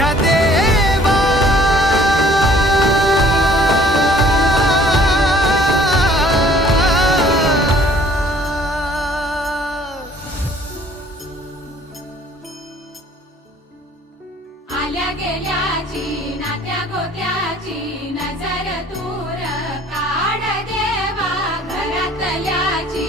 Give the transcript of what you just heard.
माझ्या देवा आल्या गेल्याची नात्या गोत्याची नजर दूर काढ देवा घरातल्याची